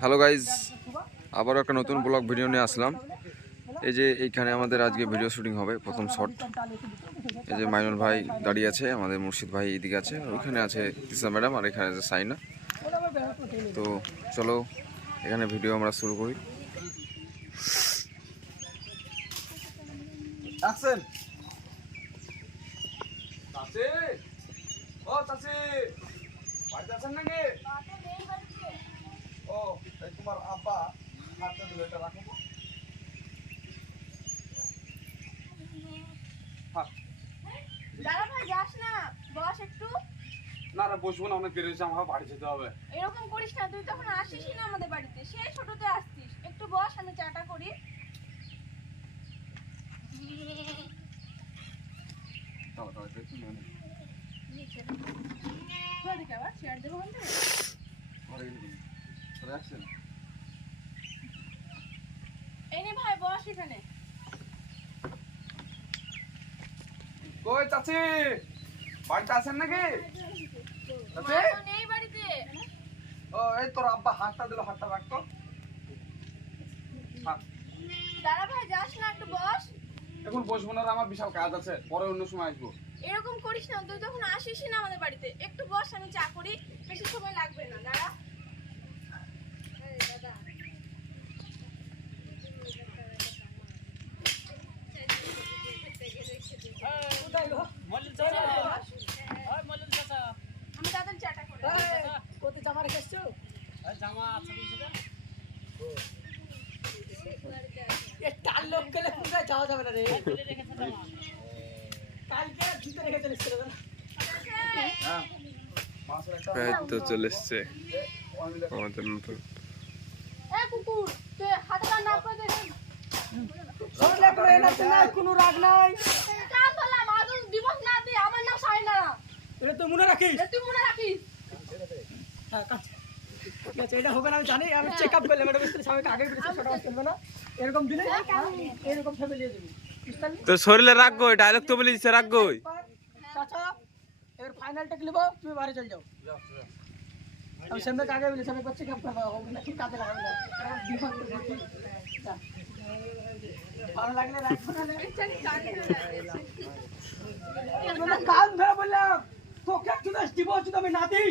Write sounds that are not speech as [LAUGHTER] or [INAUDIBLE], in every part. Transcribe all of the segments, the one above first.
Hello guys আবারও একটা নতুন ব্লগ ভিডিও নিয়ে আসলাম। এই যে এইখানে আমাদের আজকে ভিডিও শুটিং হবে প্রথম শট এই যে মাইনুল ভাই দাঁড়িয়ে আছে আমাদের মুর্শিদ ভাই এদিকে আছে ওইখানে আছে তিসা ম্যাডাম আর এখানে আছে সাইনা। তো চলো এখানে ভিডিও আমরা শুরু করি। চাচি! ও চাচি বাড়িতে আছেন নাকি ও এই তোমার আব্বা হাতটা দিলে এটা রাখো। দাদা ভাই যাস না। বস একটু। না বসবো না অনেক আমার বাড়ি যেতে হবে। এরকম করিস না তুই তখন আসিসই না আমাদের বাড়িতে। সেই ছোটতে আসতিস। একটু বস আমি চাটা করি। দাও, দাও, এটা একটু নিয়ে নে। কোথা থেকে আবার চেয়ার দেবো ঘরে দিবি। তাহলে action। এই কই চাচি? বাড়িতে আছেন নাকি? নেই বাড়িতে। ও এই তোর আব্বা হাতটা দিল হাতটা রাখতো। দাদা ভাই যাস না একটু বস। এখন বসবো না রে, আমার বিশাল কাজ আছে। পরে অন্য সময় আসব। এরকম করিস না তুই তখন আসিসই না আমাদের বাড়িতে। একটু বস আমি চা করি বেশি সময় লাগবে না। দাদা আমি তাদের চাটা করি হ্যাঁ তো চলে এসছে আমাদের নতুন এ কুকুর তুই হাতটা না করে কোনো রাগ নাই। বললাম দিবস না দে আমার নাম সাইনা এটা তো মনে রাখিস? তুই মনে রাখিস? হ্যাঁ, কাজ। এটা হবে না আমি জানি আমি চেক আপ করলাম এটা মিস্ত্রি সবাইকে আগে বলেছি ছোট মাছ কিনবে না। এরকম দিলে এরকম ভাবে নিয়ে যাবি তো শরীরে রাখ গই ডায়লগ তো বলে দিচ্ছে রাখ গই চাচা এর ফাইনালটা লিখব তুমি বাড়ি চলে যাও। আমি সামনে আগে বলেছি আমি চেক আপ করব হবে না ঠিক কাজে লাগাবে না। ভালো লাগলে রাখব না। [LAUGHS] কান ধরে বললাম তোকে একটু দিব যদি আমি না দিই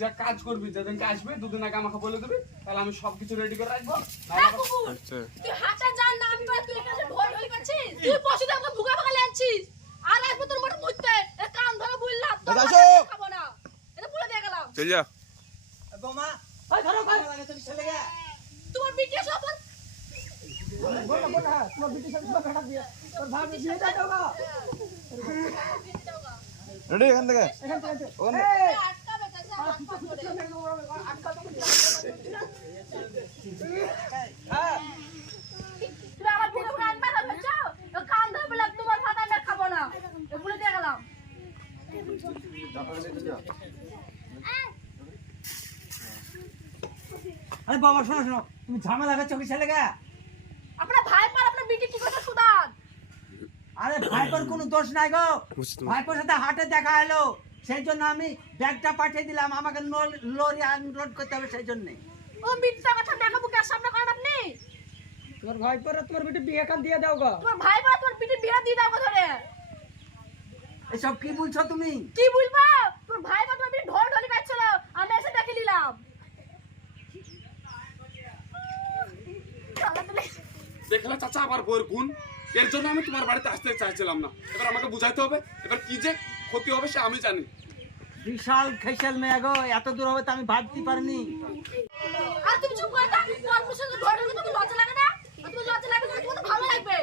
এক কাজ করবি যেদিনকে আসবে দুদিন আগে আমাকে বলে দিবি তাহলে আমি সবকিছু রেডি করে রাখব। হ্যাঁ আচ্ছা। তুই হাঁটা যান না আমি তুই এখানে ভয় ভয় করছিস তুই ভুগা আর আসবে তোর মোটা মুইতে এ কান ধরে বললাম তোর দাদা, মাথা আসো। খাব না। এটা পুরো দিয়ে গেলাম। চল যা। বৌমা ওই ধরো ভাই তোমার বিটিয়া সব বলো বলো হ্যাঁ তোমার বিটি সব বেটা দিয়ে তোর ভাই দিয়ে দাও রেডি এখান থেকে। এখান থেকে। আরে বাবা শোনো শোনো। তুমি ঝামেলা করছ কি ছেলে গা আপনার ভাই পার আপনার বিটি কি করছে সুদান আরে ভাইপোর কোনো দোষ নাই গো। ভাইপোর সাথে হাটে দেখা হলো। সেই জন্য আমি ব্যাগটা পাঠিয়ে দিলাম। আমাকে লরি আনলোড করতে হবে সেই জন্য। ও বিটিটা কথা দেখাবো কার সামনে করেন আপনি। তোমার ভাইপোর তোমার বেটি বিয়ে কান দিয়ে দাও গো। তোমার ভাই পার তোমার বিটি বিয়ে দিয়ে দাও ধরে। এসব কি বলছো তুমি? কি বলব? তোর ভাই বা তোর বিটি ঢোল ঢোলি কাটছিল আমি এসে দেখে নিলাম। দেখলে চাচা আবার বইয়ের গুণ? এর জন্য আমি তোমার বাড়িতে আসতে চাইছিলাম না। এবার আমাকে বুঝাইতে হবে। এবার কি যে ক্ষতি হবে সে আমি জানি। বিশাল খেসাল মেয়ে গো এত দূর হবে তো আমি ভাবতে পারিনি। আর তুমি চুপ করে থাক তোমার তুমি লজ্জা লাগে না? আর তুমি লজ্জা না তোমার তো ভালো লাগবে।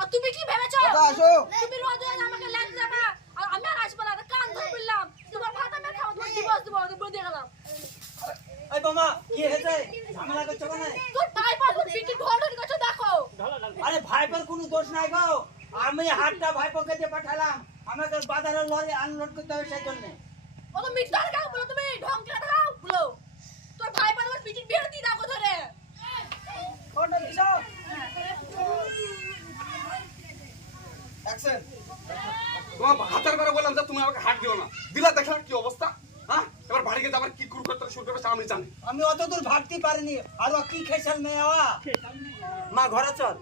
আর তুমি কি ভেবেছো? আসো। তুমি রোজ রোজ আমাকে যাবে আর আমি আর আসব না কান ধরে বললাম তোমার ভাত আমি আর খাব তোমার ডিভোর্স দেবো বলে দিয়ে গেলাম। ওই বোমা কি হয়েছে? ঝামেলা করছ কেন? তোর ভাই বিটি ধরে করছে দেখো। আরে ভাইপোর কোনো দোষ নাই গো। আমি হাতটা ভাইপোকে দিয়ে পাঠালাম। আমাকে বাজারের লরি আনলোড করতে হবে সেই জন্য ও তো মিটার গাও বলো তুমি ঢং দাও বলো। তোর ভাই পাগল বিটি বের দি দাও ধরে। কোনটা দিছো অ্যাকশন। তোমার হাতের করে বললাম যে তুমি আমাকে হাত দিও না। দিলা দেখলাম কি অবস্থা? হ্যাঁ? এবার বাড়ি গিয়ে আবার কি কুর করতে শুরু করবে আমি জানি। আমি অত দূর ভাবতে পারিনি। আর কি খেসাল মেয়ে মা ঘরে চল।